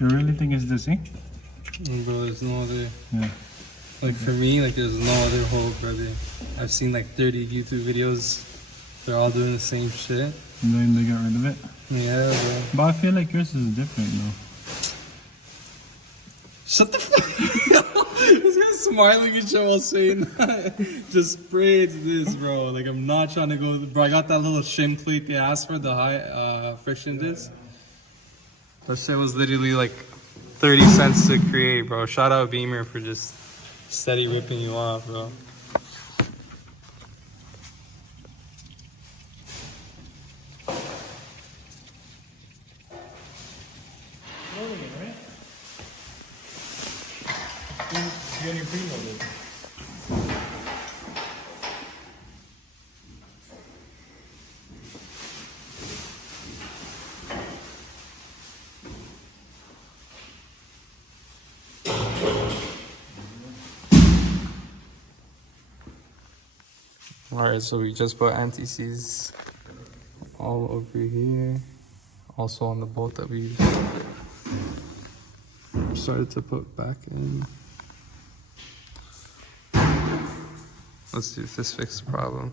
You really think it's this, eh? Bro, there's no other. Yeah. Like for me, like there's no other hope, brother. I've seen like 30 YouTube videos. They're all doing the same shit. And then they got rid of it? Yeah, bro. But I feel like yours is different though. Shut the fuck up. This guy's smiling and shit while saying that. Just spray it to this, bro. Like I'm not trying to go, bro. I got that little shin plate they asked for, the high friction disc. That shit was literally like 30 cents to create, bro. Shout out Beamer for just steady ripping you off, bro. Alright, so we just put Antiseize all over here. Also on the bolt that we started to put back in. Let's see if this fixes the problem.